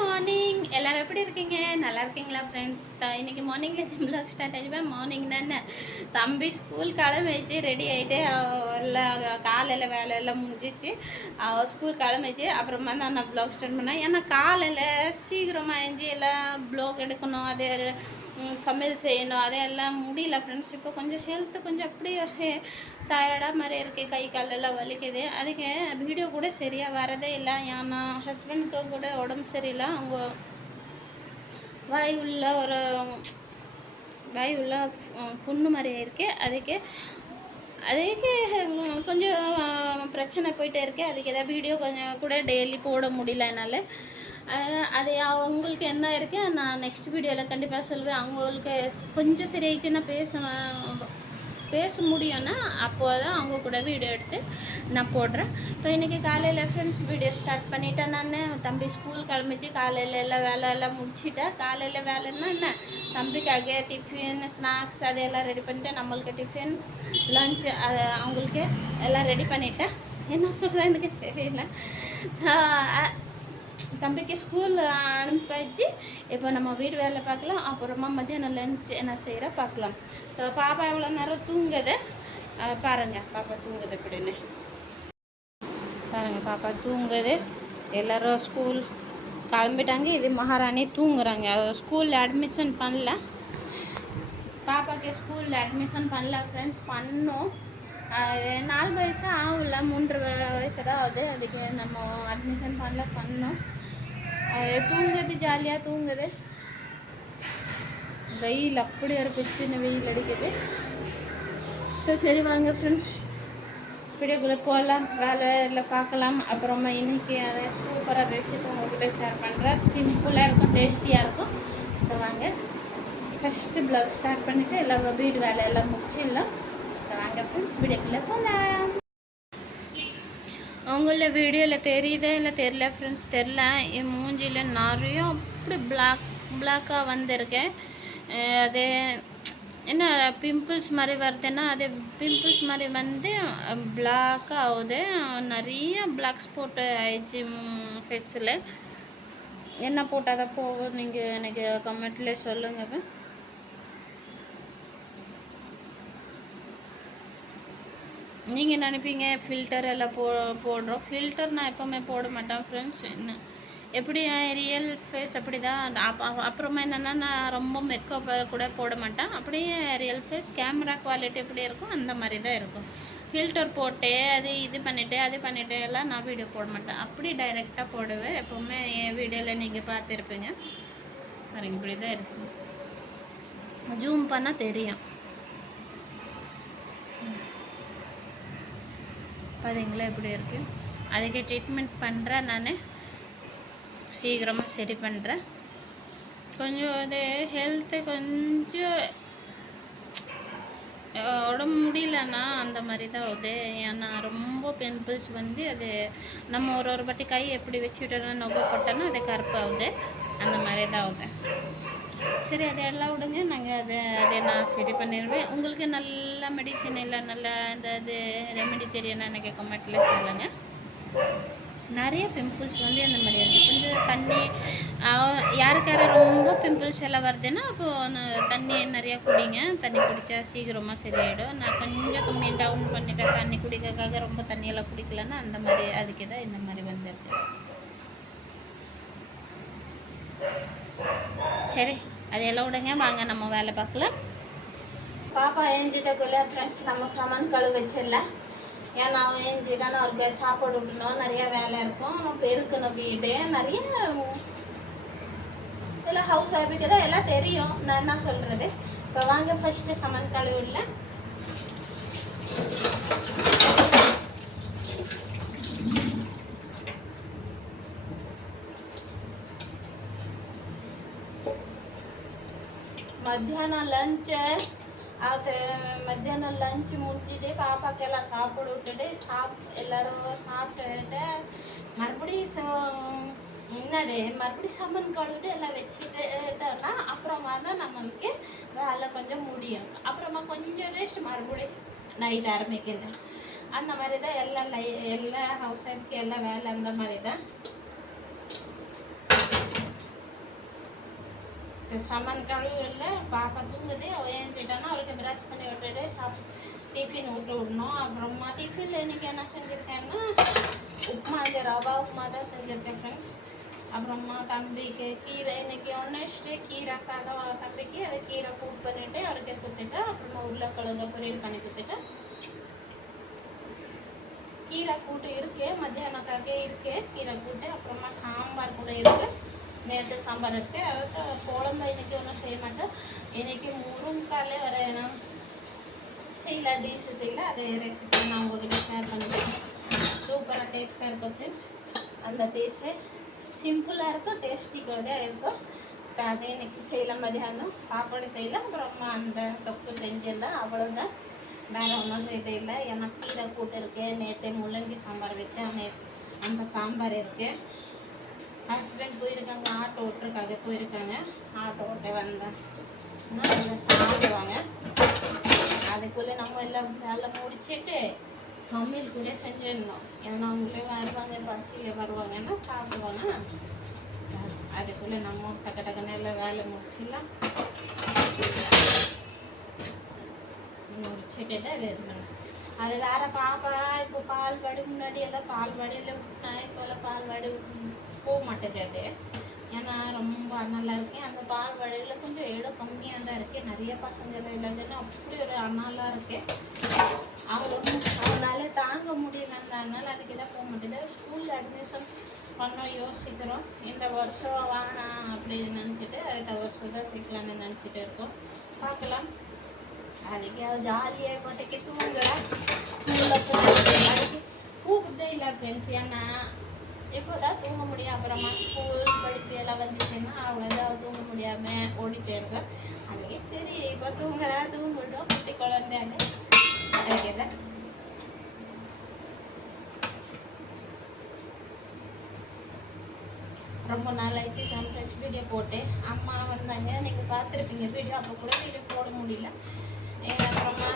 Morning எல்லோரும் எப்படி இருக்கீங்க? நல்லா இருக்கீங்களா ஃப்ரெண்ட்ஸ்? இன்றைக்கி மார்னிங்கில் விலாக் ஸ்டார்ட் ஆகிடுவேன். மார்னிங் தானே தம்பி ஸ்கூல் கிளம்பிச்சு, ரெடி ஆகிட்டு எல்லாம் காலையில் வேலையெல்லாம் முடிஞ்சிச்சு. ஸ்கூல் கிளம்பிச்சு. அப்புறமா தான் நான் விலாக் ஸ்டார்ட் பண்ணேன். ஏன்னா காலையில் சீக்கிரமாக எழுஞ்சி எல்லாம் ப்ளாக் எடுக்கணும், அது சமையல் செய்யணும், அதெல்லாம் முடியல ஃப்ரெண்ட்ஸ். இப்போ கொஞ்சம் ஹெல்த்து கொஞ்சம் அப்படியே டயர்டாக மாதிரி இருக்குது, கை காலெல்லாம் வலிக்குது. அதுக்கு வீடியோ கூட சரியாக வரதே இல்லை. ஏன்னா ஹஸ்பண்டுக்கு கூட உடம்பு சரியில்லை. அவங்க வாய் உள்ள புண்ணு மாதிரி இருக்கு. அதுக்கு கொஞ்சம் பிரச்சனை போயிட்டே இருக்கு. அதுக்கு ஏதாவது வீடியோ கொஞ்சம் கூட டெய்லி போட முடியல என்னால். அது அவங்களுக்கு என்ன இருக்கு நான் நெக்ஸ்ட் வீடியோவில் கண்டிப்பாக சொல்லுவேன். அவங்களுக்கு கொஞ்சம் சரியாயிடுச்சுன்னா பேச முடியும்னா அப்போ தான் அவங்க கூட வீடியோ எடுத்து நான் போடுறேன். ஸோ இன்றைக்கி காலையில் ஃப்ரெண்ட்ஸ் வீடியோ ஸ்டார்ட் பண்ணிவிட்டேன். நான் தம்பி ஸ்கூல் கிளம்பிச்சு, காலையில் எல்லாம் வேலையெல்லாம் முடிச்சுட்டேன். காலையில் வேலைன்னா என்ன, தம்பிக்காக டிஃபின் ஸ்நாக்ஸ் அதெல்லாம் ரெடி பண்ணிவிட்டேன். நம்மளுக்கு டிஃபின் லன்ச் அவங்களுக்கு எல்லாம் ரெடி பண்ணிவிட்டேன். என்ன சொல்கிறேன் எனக்கு தெரியல. தம்பிக்கு ஸ்கூல் அனுப்பிச்சு இப்போ நம்ம வீடு வேலை பார்க்கலாம். அப்புறமா மத்தியானம் லஞ்ச் என்ன செய்கிற பார்க்கலாம். பாப்பா எவ்வளோ நேரம் தூங்குது பாருங்கள். பாப்பா தூங்குது எப்படின்னு பாருங்கள். பாப்பா தூங்குது. எல்லோரும் ஸ்கூல் கிளம்பிட்டாங்க. இது மகாராணி தூங்குறாங்க. ஸ்கூலில் அட்மிஷன் பண்ணல. பாப்பாக்கு ஸ்கூலில் அட்மிஷன் பண்ணல ஃப்ரெண்ட்ஸ். பண்ணோம். 4 வயசு ஆகல, 3 வயசு தான் ஆகுது. அதுக்கு நம்ம அட்மிஷன் பண்ணோம். தூங்குது, ஜாலியாக தூங்குது. வெயில் அப்படி சின்ன வெயில் அடிக்குது. ஸோ சரி வாங்க ஃப்ரெண்ட்ஸ், வீடியோக்குள்ளே போகலாம், வேலையில் பார்க்கலாம். அப்புறமா இன்றைக்கி அதை சூப்பராக ரெசிபி உங்கள்கிட்ட ஷேர் பண்ணுறேன். சிம்பிளாக இருக்கும், டேஸ்டியாக இருக்கும். ஸோ வாங்க ஃபஸ்ட்டு ப்ளவுஸ் ஸ்டார்ட் பண்ணிவிட்டு எல்லாம் வீடு வேலையெல்லாம் முடிச்சிடலாம். வாங்க ஃப்ரெண்ட்ஸ் வீடியோக்குள்ளே போகலாம். உங்கள வீடியோவில் தெரியுதே இல்லை தெரியல ஃப்ரெண்ட்ஸ், தெரில. என் மூஞ்சியில் நிறைய அப்படி பிளாக்காக வந்திருக்கேன். அது என்ன பிம்பிள்ஸ் மாதிரி வருதுன்னா, அது பிம்பிள்ஸ் மாதிரி வந்து பிளாக்காக ஆகுது. நிறைய பிளாக் ஸ்பாட் ஆயிடுச்சு ஃபேஸில். என்ன போட்டால் தான் போகும், நீங்கள் எனக்கு கமெண்ட்லேயே சொல்லுங்கள். நீங்கள் நினைப்பீங்க ஃபில்டர் எல்லாம் போடுறோம். ஃபில்டர் நான் எப்போவுமே போட மாட்டேன் ஃப்ரெண்ட்ஸ். என்ன எப்படி ரியல் ஃபேஸ் அப்படி தான். அப்புறமா என்னென்னா நான் ரொம்ப மேக்கப் கூட போட மாட்டேன். அப்படியே ரியல் ஃபேஸ் கேமரா குவாலிட்டி எப்படி இருக்கும் அந்த மாதிரி தான் இருக்கும். ஃபில்டர் போட்டு இது பண்ணிவிட்டு எல்லாம் நான் வீடியோ போட மாட்டேன். அப்படி டைரெக்டாக போடுவேன். எப்போவுமே என் வீடியோவில் நீங்கள் பார்த்துருப்பீங்க பாருங்க, இப்படி தான் இருக்கும். ஜூம் பண்ணால் தெரியும். பார்த்தீங்களா எப்படி இருக்குது. அதுக்கு ட்ரீட்மெண்ட் பண்ணுறேன் நான், சீக்கிரமாக சரி பண்ணுறேன். கொஞ்சம் அது ஹெல்த்து கொஞ்சம் உடம்பு முடியலன்னா அந்த மாதிரி தான் ஆகுது. ஏன்னா ரொம்ப பிம்பிள்ஸ் வந்து அது நம்ம ஒரு வாட்டி கை எப்படி வச்சுட்டோன்னா நொகப்பட்டோன்னா அது கருப்பாகுது. அந்த மாதிரி தான் ஆகுது. சரி அதெல்லாம் விடுங்க, நாங்கள் அதை நான் சரி பண்ணிடுவேன். உங்களுக்கு நல்ல மெடிசன் இல்லை, நல்ல இது ரெமெடி தெரியும்னா எனக்கு கமெண்ட்டில் சொல்லுங்கள். நிறைய பிம்பிள்ஸ் வந்து அந்த மாதிரி இருக்குது. கொஞ்சம் தண்ணி யாருக்கு ரொம்ப பிம்பிள்ஸ் எல்லாம் வருதுன்னா அப்போது தண்ணி நிறையா குடிங்க. தண்ணி குடித்தா சீக்கிரமாக சரியாயிடும். நான் கொஞ்சம் கம்மி டவுன் பண்ணிட்டேன். தண்ணி குடிக்கிறதுக்காக ரொம்ப தண்ணியெல்லாம் குடிக்கலன்னா அந்த மாதிரி அதுக்கு தான் இந்த மாதிரி வந்திருக்கு. சரி அதெல்லாம் விடுங்க, வாங்க நம்ம வேலை பார்க்கலாம். பாப்பா ஏஞ்சிட்டக்குள்ள ஃப்ரெண்ட்ஸ் நம்ம சாமான் கழுவி வச்சிடல. ஏன்னா அவன் ஏஞ்சிட்டான்னு அவருக்கு சாப்பாடு விடணும், நிறைய வேலை இருக்கும், பெருக்கணும் வீடு நிறைய. எல்லாம் ஹவுஸ் ஹேபிக்கு தான் எல்லாம் தெரியும், நான் என்ன சொல்கிறது. இப்போ வாங்க ஃபஸ்ட்டு சாமான் கழுவிடல. மத்தியானம் லஞ்ச் முடிச்சுட்டு பாப்பாக்கெல்லாம் சாப்பிட விட்டுட்டு எல்லோரும் சாப்பிட்டுட்டு மறுபடியும் சாமான் கழுவிட்டு எல்லாம் வச்சுட்டுனா அப்புறமா தான் நம்மளுக்கு வேலை கொஞ்சம் முடியும். அப்புறமா கொஞ்சம் ரெஸ்ட், மறுபடியும் நைட் ஆரம்பிக்கணும். அந்த மாதிரி தான் எல்லா ஹவுஸ் ஒய்ஃப்க்கு எல்லாம் வேலை அந்த மாதிரி தான். சாமான் கழுவு இல்லை, பாப்பா தூங்குது. அவள் ஏஞ்சிட்டானா அவளுக்கு ப்ரஷ் பண்ணி விட்டுட்டு டிஃபின் விட்டு விடணும். அப்புறமா டிஃபினில் இன்றைக்கி என்ன செஞ்சுருக்கேன்னா உப்புமா, ரவா உப்புமா தான் செஞ்சுருக்கேன் ஃப்ரெண்ட்ஸ். அப்புறமா தம்பிக்கு கீரை இன்றைக்கி ஒன்றுட்டு கீரை சாதம் தம்பிக்கு அதை கீரை கூட் பண்ணிவிட்டு அவருக்கு குத்திட்டேன். அப்புறமா உருளைக்கிழங்கு பொரியல் பண்ணி குத்திட்டேன். கீரை கூட்டு இருக்குது, மத்தியானக்காகவே இருக்குது கீரை கூட்டு. அப்புறமா சாம்பார் கூட இருக்குது, நேற்று சாம்பார் இருக்குது. அதுக்கு குழம்பு இன்றைக்கி ஒன்றும் செய்ய மாட்டேன். இன்றைக்கி முருங்காலே ஒரு செய்யல, டிஷ் செய்யல. அதே ரெசிபி நான் உங்கள்கிட்ட ஷேர் பண்ணுவேன். சூப்பராக டேஸ்ட்டாக இருக்கும் ஃப்ரெண்ட்ஸ். அந்த டேஸ்ட்டு சிம்பிளாக இருக்கும், டேஸ்டி கூட இருக்கும். அதே இன்றைக்கி செய்யலாம், மதியானம் சாப்பாடு செய்யலாம். அப்புறமா அந்த தொக்கு செஞ்சிடலாம், அவ்வளோதான். வேறு ஒன்றும் செய்யவே இல்லை. ஏன்னா கீரை கூட்டு இருக்குது, நேற்று முள்ளங்கி சாம்பார் வச்சேன், அந்த சாம்பார் இருக்குது. ஹஸ்பண்ட் போயிருக்காங்க, ஆட்டோ ஓட்டுறக்காக போயிருக்காங்க. ஆட்டோ ஓட்ட வந்தேன்னா அதில் சாப்பிடுவாங்க. அதுக்குள்ளே நம்ம எல்லாம் வேலை முடிச்சுட்டு சமையல் கூட செஞ்சிடணும். ஏன்னா அவங்களே வருவாங்க, பசியில் வருவாங்கன்னா சாப்பிடுவாங்க. அதுக்குள்ளே நம்ம டக்குன்னு எல்லாம் வேலை முடிச்சிடலாம். முடிச்சுட்டு அது அது வேறு பாப்பா இப்போ பால்வாடி முன்னாடி எல்லாம் பால்வாடியில் விட்டேன். இப்போல்லாம் பால்வாடி போக மாட்டேங்குது. ஏன்னா ரொம்ப நல்லா இருக்கேன். அந்த பால்வாடியில் கொஞ்சம் இடம் கம்மியாக தான் இருக்குது, நிறைய பசங்க இல்லாதுன்னு அப்படி ஒரு அண்ணாலாம் இருக்கேன். அவனால தாங்க முடியல. அதனால அதுக்கு தான் போக மாட்டேங்குது. ஸ்கூலில் அட்மிஷன் பண்ண யோசிக்கிறோம். இந்த வருஷம் வேணாம் அப்படின்னு நினச்சிட்டு அடுத்த வருஷம் தான் சேர்க்கலான்னு நினச்சிட்டு இருக்கோம். பார்க்கலாம். அதுக்கு ஜாலியாக இப்போதைக்கு தூங்குறேன். ஸ்கூலில் அதுக்கு கூப்பிட்டே இல்லை ஃப்ரெண்ட்ஸ். ஏன்னா இப்போ தான் தூங்க முடியும். அப்புறமா ஸ்கூல் படிப்பு எல்லாம் வந்துச்சுன்னா அவ்வளோதான் தூங்க முடியாமல் ஓடிட்டே இருக்கேன். அதுக்கே சரி இப்போ தூங்கிட்டோம். குட்டி குழந்தைன்னு அதுக்கு ரொம்ப நாள் ஆயிடுச்சு ஃப்ரெண்ட்ஸ் வீடியோ போட்டு. அம்மா வந்தாங்க, நீங்கள் பார்த்துருப்பீங்க வீடியோ. அப்போ கூட வீடியோ போட முடியல. அப்புறமா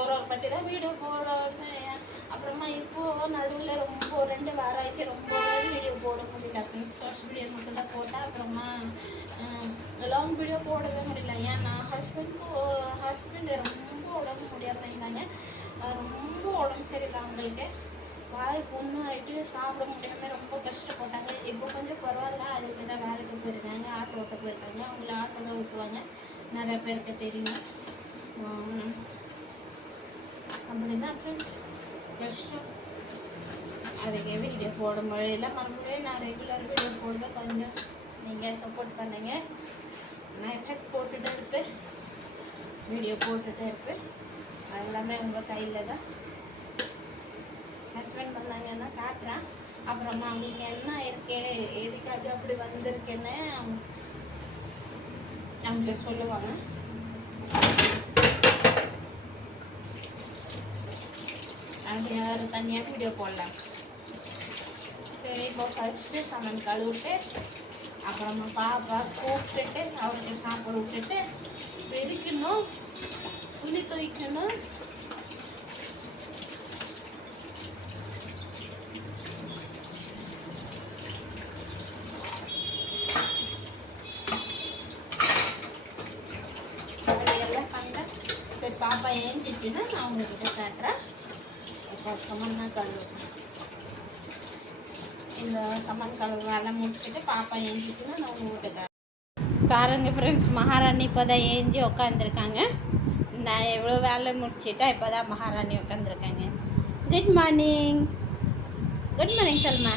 ஒரு பட்டி தான் வீடியோ போடணும்னு. அப்புறமா இப்போது நடுவில் ரொம்ப 2 வாரம் ஆயிடுச்சு, ரொம்ப வீடியோ போட முடியல. ஷார்ட்ஸ் வீடியோ மட்டும் தான் போட்டேன். அப்புறமா லாங் வீடியோ போடவே முடியல. ஏன்னா ஹஸ்பண்ட் ரொம்ப உடம்பு முடியாமல் இருந்தாங்க. ரொம்ப உடம்பு சரியில்லை அவங்களுக்கு. வாய் பொண்ணு ஆகிட்டு சாப்பிட முடியாமல் ரொம்ப கஷ்டப்பட்டாங்க. இப்போ கொஞ்சம் பரவாயில்ல. அதுக்கு தான் வேலைக்கு போயிருக்காங்க, ஆட்டோ ஓட்ட போயிருக்காங்க. அவங்கள ஆட்டோ தான் ஓட்டுவாங்க, நிறைய பேருக்கு தெரியும். அப்படிதான் ஃப்ரெண்ட்ஸ் கஷ்டம். அதுக்கே வீடியோ போட முடியல. மறுபடியும் நான் ரெகுலர் வீடியோ போடுவேன். கொஞ்சம் நீங்கள் சப்போர்ட் பண்ணுங்க. நான் எஃபெக்ட் போட்டுகிட்டே இருப்பேன், வீடியோ போட்டுகிட்டே இருப்பேன். அது எல்லாமே உங்கள் கையில் தான். ஹஸ்பண்ட் வந்தாங்கன்னா காட்டுறேன். அப்புறமா அவங்களுக்கு என்ன இருக்கு, எதுக்காக அப்படி வந்திருக்கேன்னு அவங்கள சொல்லுவாங்க. அது யார் தனியாக வீடியோ போடலாம். சரி இப்போ ஃபஸ்ட்டு சமையல் கழுவிட்டு அப்புறமா பாப்பா கூப்பிட்டுட்டு அவருக்கு சாப்பாடு விட்டுட்டு பெருக்கணும், துணி துவைக்கணும். பாப்பா ஏஞ்சிச்சுன்னா நான் உங்ககிட்ட காட்டுறேன். இப்போ சமன் கழுவுறேன். இந்த சமன் கழுவு வேலை முடிச்சுட்டு பாப்பா ஏஞ்சிச்சுன்னா நான் உங்ககிட்ட காட்டுறேன். பாருங்கள் ஃப்ரெண்ட்ஸ், மகாராணி இப்போ தான் ஏஞ்சி உட்காந்துருக்காங்க. நான் எவ்வளோ வேலை முடிச்சுட்டா இப்போ தான் மகாராணி உட்காந்துருக்காங்க. குட் மார்னிங், குட் மார்னிங் சொல்லுமா.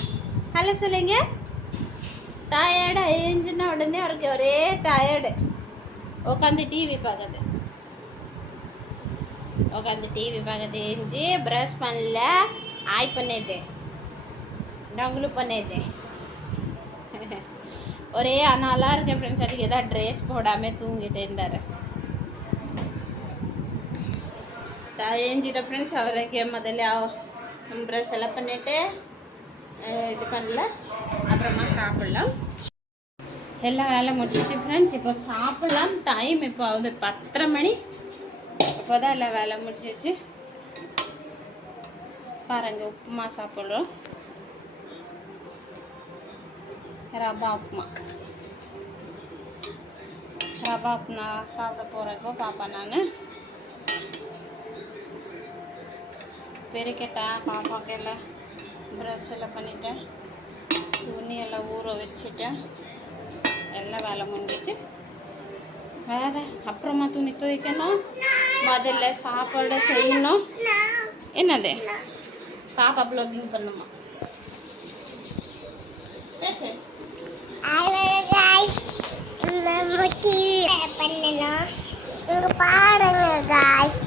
ஹலோ சொல்லுங்க. டயர்டாக ஏஞ்சினா உடனே அவருக்கு ஒரே டயர்டு. உட்காந்து டிவி பார்க்குது, உட்காந்து டிவி பார்க்குது. ஏஞ்சி ப்ரஷ் பண்ணல, ஆய் பண்ணேது, டங்குலும் பண்ணேது. ஒரே அனாலாக இருக்கேன் ஃப்ரெண்ட்ஸ். அதுக்கு எதாவது ட்ரெஸ் போடாமல் தூங்கிட்டு இருந்தார். ஏஞ்சிட்ட ஃப்ரெண்ட்ஸ். அவருக்கு முதல்ல ப்ரஷ் எல்லாம் பண்ணிவிட்டு இது பண்ணல. அப்புறமா சாப்பிட்லாம். எல்லா வேலை முடிச்சிச்சு ஃப்ரெண்ட்ஸ். இப்போ சாப்பிட்லாம். டைம் இப்போ வந்து 10:30 மணி. இப்போ தான் எல்லாம் வேலை முடிச்சிச்சு. பாருங்கள், உப்புமா சாப்பிட்றோம், ரவா உப்புமா. கபாப் நான் சாப்பிட போகிறேன். இப்போ பாப்பா நான் பெருக்கிட்டேன். பாப்பாவுக்கு எல்லாம் ப்ரஷ் எல்லாம் பண்ணிவிட்டேன். துணியெல்லாம் ஊற வச்சுட்டேன். எல்லாம் வேலை முடிஞ்சிச்சு. வேறு அப்புறமா துணி துவைக்கணும். முதல்ல சாப்பாடு செய்யணும். என்னது பாப்பா ப்ளாகிங் பண்ணுமா? பண்ணலாம். இங்க பாருங்க காய்ஸ்,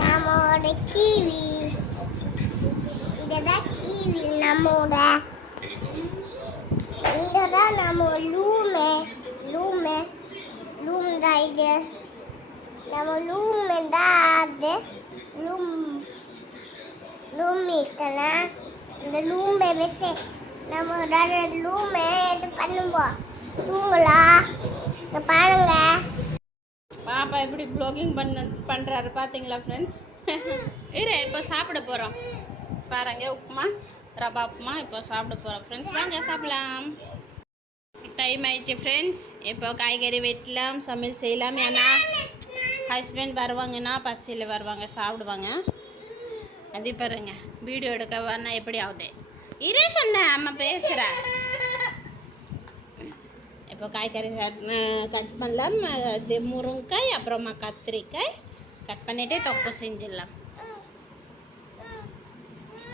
நம்மோட டிவி இதுதான். டிவி நம்மோட இதுதான். நம்ம ரூம் தான் இது. நம்ம ரூம் தான். அது ரூம் இருக்கலாம். இந்த ரூம் வச்சு நம்ம ரூம் இது பண்ணுவோம். தூங்களா பாருங்க. பாப்பா எப்படி ப்ளாகிங் பண்ணுறாரு பார்த்தீங்களா ஃப்ரெண்ட்ஸ்? இரு இப்போ சாப்பிட போகிறோம் பாருங்க. உப்புமா, ரவா உப்புமா இப்போ சாப்பிட போகிறோம் ஃப்ரெண்ட்ஸ். வாங்க சாப்பிடலாம். டைம் ஆயிடுச்சு ஃப்ரெண்ட்ஸ். இப்போ காய்கறி வெட்டலாம், சமையல் செய்யலாம். ஏன்னா ஹஸ்பண்ட் வருவாங்கன்னா பசியில் வருவாங்க, சாப்பிடுவாங்க. அது பாருங்க வீடியோ எடுக்க வரனா எப்படி ஆகுது. இதே சொன்ன அம்மா பேசுகிறேன். இப்போ காய்கறி கட் பண்ணலாம். அது முருங்கைக்காய், அப்புறமா கத்திரிக்காய் கட் பண்ணிவிட்டு தொக்கு செஞ்சிடலாம்.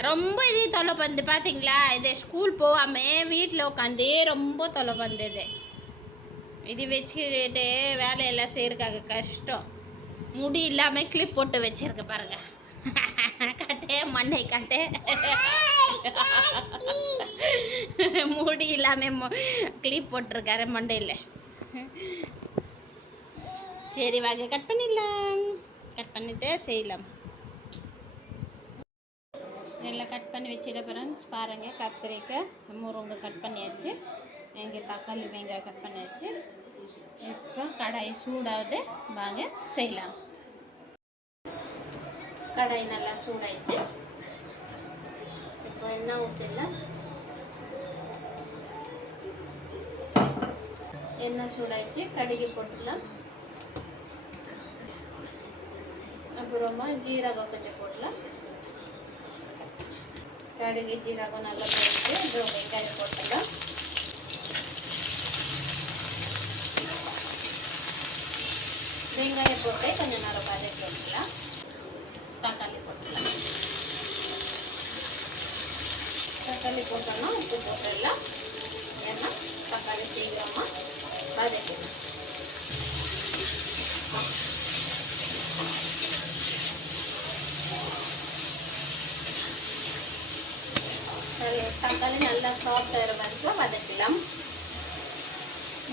ரொம்ப இது தொலை பந்து பார்த்தீங்களா? இது ஸ்கூல் போகாமல் வீட்டில் உட்காந்து ரொம்ப தொலை பந்தது. இது வச்சுக்கிட்டு வேலையெல்லாம் செய்யறதுக்காக கஷ்டம். முடி இல்லாமல் கிளிப் போட்டு வச்சிருக்க பாருங்க. கட்டே மண்ணை கட்டே முடி இல்லாமல் கிளிப் போட்டிருக்காரு மண்டையில். சரி வாங்க கட் பண்ணிடலாம். கட் பண்ணிவிட்டு செய்யலாம். எல்லாம் கட் பண்ணி வச்சுட்ட ஃப்ரெண்ட்ஸ் பாருங்கள். கத்திரிக்காய் முருங்கை கட் பண்ணியாச்சு. இங்கே தக்காளி வெங்காயம் கட் பண்ணியாச்சு. இப்போ கடாய் சூடாகுது, வாங்க செய்யலாம். கடாய் நல்லா சூடாயிடுச்சு. இப்போ எண்ணெய் ஊற்றிடலாம். எண்ணெய் சூடாயிடுச்சு, கடுகு போட்டுடலாம். அப்புறமா ஜீரகம் கொஞ்சம் போடலாம். கடுகு ஜீரகம் நல்லா போட்டு அப்புறம் வெங்காயம் போட்டுடலாம். வெங்காயம் போட்டு கொஞ்சம் நேரம் வதக்கி விட்டுலாம். தக்காளி போட்டுடலாம். தக்காளி போட்டோம்னா உப்பு போட்டுடலாம். ஏன்னா தக்காளி சீக்கிரமாக வதக்கணும். சரி, தக்காளி நல்லா சாஃப்ட் ஆகிற வரைக்கும் வதக்கலாம்.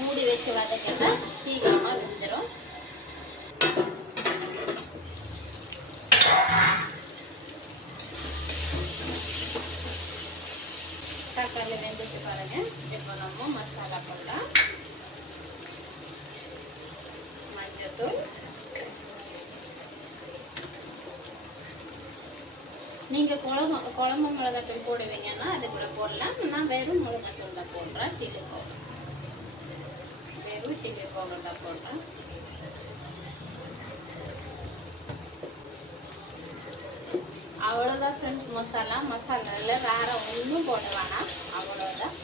மூடி வச்சு வதக்கினா சீக்கிரமாக வெந்துடும். தக்காளி வெந்துட்டு பாருங்க. இப்போ நம்ம மசாலா போடலாம். மஞ்சத்தூள், நீங்கள் குழம்பு மிளகாத்தூள் போடுவீங்கன்னா அதுக்குள்ளே போடலாம். நான் வெறும் மிளகாத்தூள் தான் போடுறேன். சில்லி பவுடர், வெறும் சில்லி பவுடர் தான் போடுறேன். அவ்வளோதான் ஃப்ரெண்ட்ஸ். மசாலாவில் வேறு ஒன்றும் போட வேணாம். அவ்வளோதான்.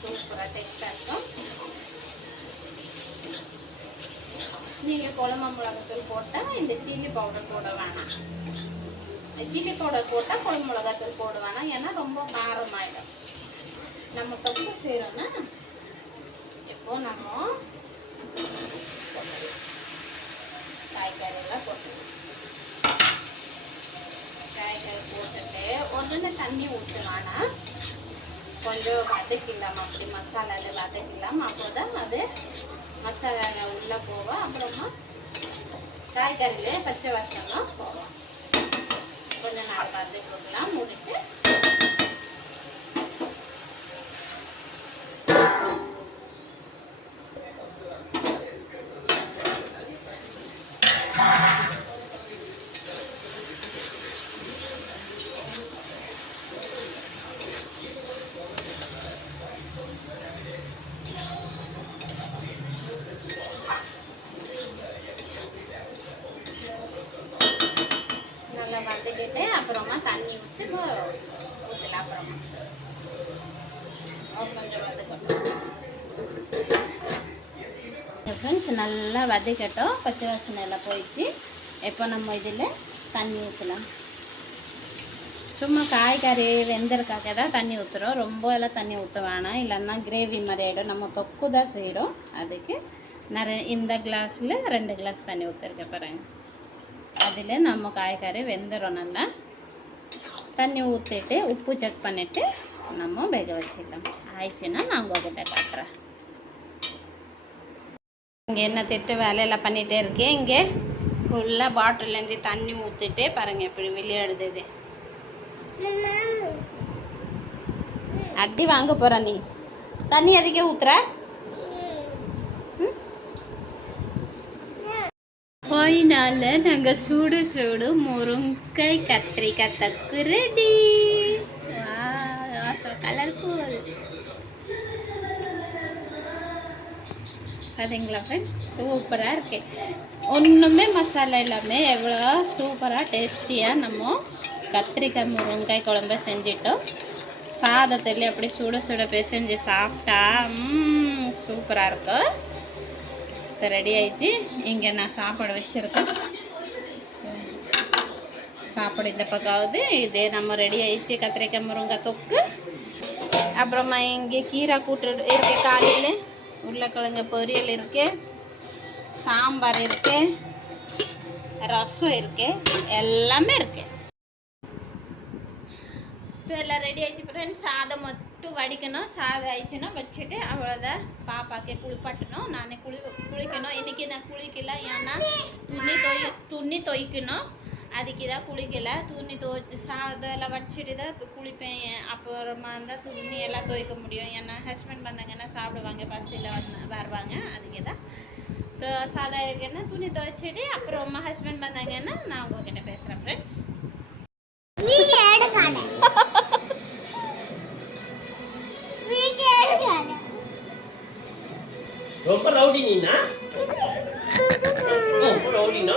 சூப்பராக டேஸ்ட்டாக இருக்கும். நீங்கள் குழம்பு மிளகாத்தூள் போட்டால் இந்த சில்லி பவுடர் போட வேணாம். சில்லி பவுடர் போட்டால் குழம்பு மிளகாத்தூள் போட வேணாம். ஏன்னா ரொம்ப காரமாயிடும். நம்ம தொக்கு செய்கிறோன்னா இப்போ நம்ம காய்கறியெல்லாம் போட்டுருவோம். காய்கறி போட்டுட்டு உடனே தண்ணி ஊற்றுவானா கொஞ்சம் வதக்கிடலாம். அப்படி மசாலாவில் வதக்கிடலாம். அப்போ தான் அது மசாலா உள்ளே போவோம். அப்புறமா காய்கறியிலே பச்சை வாசம்லாம் போவோம். கொஞ்சம் நேரம் வதக்கிடலாம். முடிட்டு அப்புறமா தண்ணி ஊற்றி ஊற்றலாம். அப்புறமா கொஞ்சம் வதக்கட்டும் ஃப்ரெண்ட்ஸ், நல்லா வதக்கட்டும். பச்சை வாசனை எல்லாம் போயிடுச்சு. இப்போ நம்ம இதில் தண்ணி ஊற்றலாம். சும்மா காய்கறி வெந்ததுக்காக தான் தண்ணி ஊற்றுறோம். ரொம்ப எல்லாம் தண்ணி ஊற்ற வேணாம், இல்லைன்னா கிரேவி மாதிரி ஆகிடும். நம்ம தொக்கு தான் செய்கிறோம். அதுக்கு நான் இந்த கிளாஸில் 2 கிளாஸ் தண்ணி ஊற்றிருக்கேன் பாருங்க. அதில் நம்ம காய்கறி வெந்துடும். நல்லா தண்ணி ஊற்றிட்டு உப்பு செக் பண்ணிவிட்டு நம்ம வேக வச்சிடலாம். ஆயிடுச்சுன்னா நான் உங்கள்கிட்ட காட்டுறேன். இங்கே என்ன திட்டு வேலையெல்லாம் பண்ணிகிட்டே இருக்கேன். இங்கே ஃபுல்லாக பாட்டிலேருந்து தண்ணி ஊற்றிட்டு பாருங்கள் எப்படி வெளியாடுது. அடி வாங்க போகிற நீ. தண்ணி அதிக ஊற்றுற. ஃபைனல் நாங்கள் சூடு சூடு முருங்காய் கத்திரிக்காய் தொக்கு ரெடி. கலர்ஃபுல் பார்த்தீங்களா ஃப்ரெண்ட்ஸ், சூப்பராக இருக்கு. ஒன்றுமே மசாலா எல்லாமே எவ்வளோ சூப்பராக டேஸ்டியாக நம்ம கத்திரிக்காய் முருங்காய் குழம்ப செஞ்சிட்டோம். சாதத்தில் அப்படி சுட சுட பிசைஞ்சு சாப்பிட்டா சூப்பராக இருக்கும். இப்போ ரெடி ஆயிடுச்சு. இங்கே நான் சாப்பாடு வச்சுருக்கேன். சாப்பாடு இந்த பக்காவது இதே நம்ம ரெடி ஆயிடுச்சு. கத்திரிக்காய் முருங்காய் தொக்கு. அப்புறமா இங்கே கீரை கூட்டு இருக்கு, காலையில் உருளைக்கிழங்கு பொரியல் இருக்கு, சாம்பார் இருக்கு, ரசம் இருக்கு, எல்லாமே இருக்கு. இப்போ எல்லாம் ரெடி ஆயிடுச்சு ஃப்ரெண்ட்ஸ். சாதம் மட்டும் வடிக்கணும். சாதம் ஆயிடுச்சுன்னா வச்சுட்டு அவ்வளோதான். பாப்பாக்கே குளிப்பாட்டணும். நானே குளிக்கணும். இன்றைக்கி நான் குளிக்கல, ஏன்னா துணி துவைக்கணும். அதுக்கு தான் குளிக்கல. துணி துவைச்சி சாதம் எல்லாம் வச்சுட்டு தான் குளிப்பேன். அப்புறமா இருந்தால் துணி எல்லாம் துவைக்க முடியும். ஏன்னா ஹஸ்பண்ட் வந்தாங்கன்னா சாப்பிடுவாங்க, பஸ்ஸில் வருவாங்க. அதுக்கு தான் சாதம் இருக்குன்னா துணி துவைச்சிட்டு அப்புறமா ஹஸ்பண்ட் வந்தாங்கன்னா நான் உங்ககிட்ட பேசுகிறேன் ஃப்ரெண்ட்ஸ். ரொம்ப ரவுடி நீனா? ரொம்ப ரவுடினா?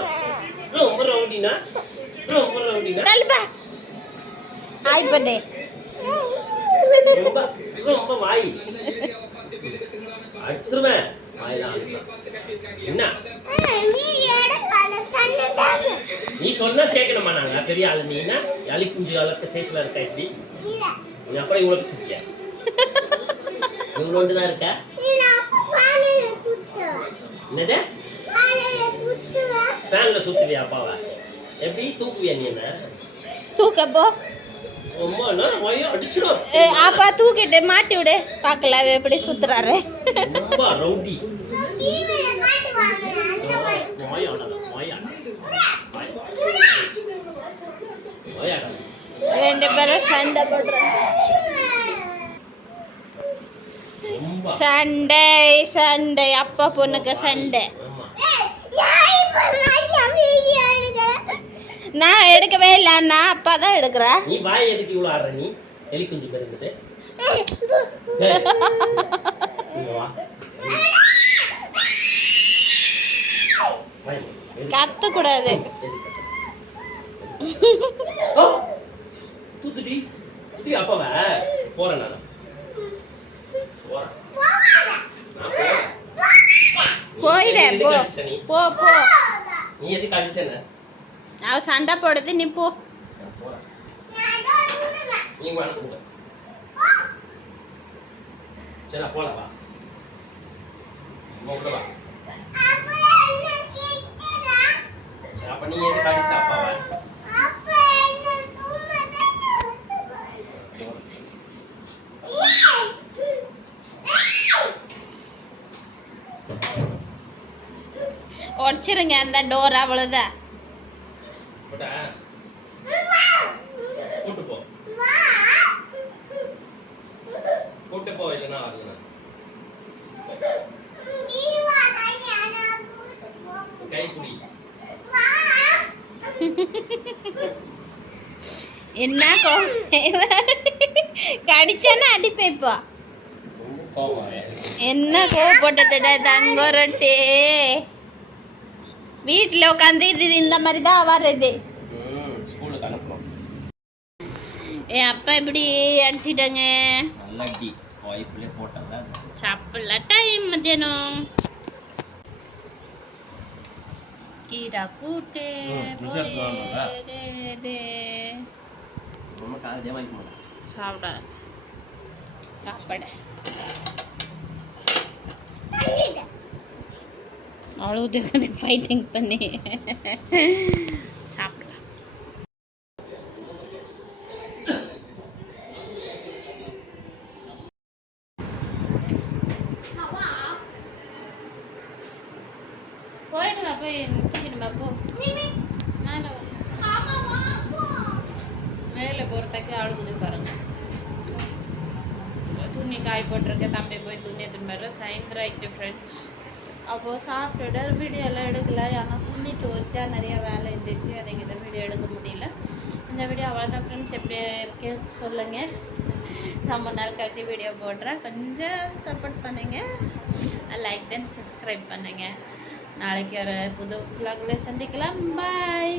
ரொம்ப ரவுடினா? ரொம்ப ரவுடினா? தல்பா ஹாய் பட்டே. ரொம்ப ரொம்ப வாய் அடிச்சிருவேன். என்ன நீ சொன்னா கேட்கணுமா? நாங்க பெரிய ஆளு. நீனா அலி குஞ்சு அளவுக்கு சேஸ்ல இருக்கா? இப்படி நீ அப்புறம் இவ்வளவு சுத்தியா? இவ்வளோண்டு தான் இருக்கா? என்னது? ஃபேன்ல சுத்துவியா அப்பாவா? எப்படி தூக்குவியா? நீ என்ன தூக்கப்போ அடிச்சிடும். அப்பா தூக்கிட்டு மாட்டி விடு, பார்க்கல எப்படி சுத்துறாரு. ரொம்ப ரவுடி. ரெண்டு பேரும் சண்டை போடுறாங்க. சண்டை சண்டை அப்பா பொண்ணுக்கு சண்டை. நான் எடுக்கவே இல்லை, நான் அப்பா தான் எடுக்கிறா. நீ வாய் எதுக்கு இவ்வளோ ஆடுற? நீ எலி குஞ்சு பெருந்துட்டு கத்தக்கூடாது. தூத்துடி தூத்தி அப்பாவா போறேன். நான் போயிடு. போ போ போ. நீ எதுக்கு அடிச்சேன்னு அவ சண்டை போடுது. நீ போ. நீ வாங்க. சரி போல வா. வா. சரி அப்ப நீ எதுக்கு அடிச்ச அப்பாவா? உடச்சிருங்க அந்த டோர், அவ்வளோதான். கூட்டு போ, கூட்டு போ, இல்லைன்னா வரல. கைக்குடி என்ன கடிச்சானா அடிப்பேன். இப்போ என்ன கோவப்பட்டதுடா தங்கொரட்டே. வீட்டில் உட்காந்து இது இந்த மாதிரி தான் வருது. ஸ்கூலுக்கு அனுப்பணும். என் அப்பா இப்படி அடிச்சிட்டாங்க. நல்லா டீ வாய்ப்புலேயே போட்டாங்க. சாப்பிடலாம் டைம் மத்தியானம். கீரா கூட்டு ரொம்ப காலையே வாங்கிக்க மாட்டேன். சாப்பிட அவ்வளோ ஃபைட்டிங் பண்ணி சாப்பிடலாம். போயிட்டு போய் தூக்கிடுமா போ. மேலே போகிறதுக்கு அழுகுது பாருங்க. துணி காய் போட்டிருக்கேன். தம்பி போய் துணி எடுத்துன்னு போயிடுற. சாயந்தரம் ஆயிடுச்சு ஃப்ரெண்ட்ஸ். அப்போது சாப்பிட்டுட்டு வீடியோலாம் எடுக்கல. ஏன்னா துணி துவைச்சா நிறைய வேலை இருந்துச்சு. அதுக்கு இந்த வீடியோ எடுக்க முடியல. இந்த வீடியோ அவ்வளோதான் ஃப்ரெண்ட்ஸ். எப்படி இருக்கு சொல்லுங்கள். ரொம்ப நாள் கழிச்சு வீடியோ போடுறேன். கொஞ்சம் சப்போர்ட் பண்ணுங்கள். லைக் அண்ட் சப்ஸ்கிரைப் பண்ணுங்கள். நாளைக்கு ஒரு புது vlogல சந்திக்கலாம். பாய்.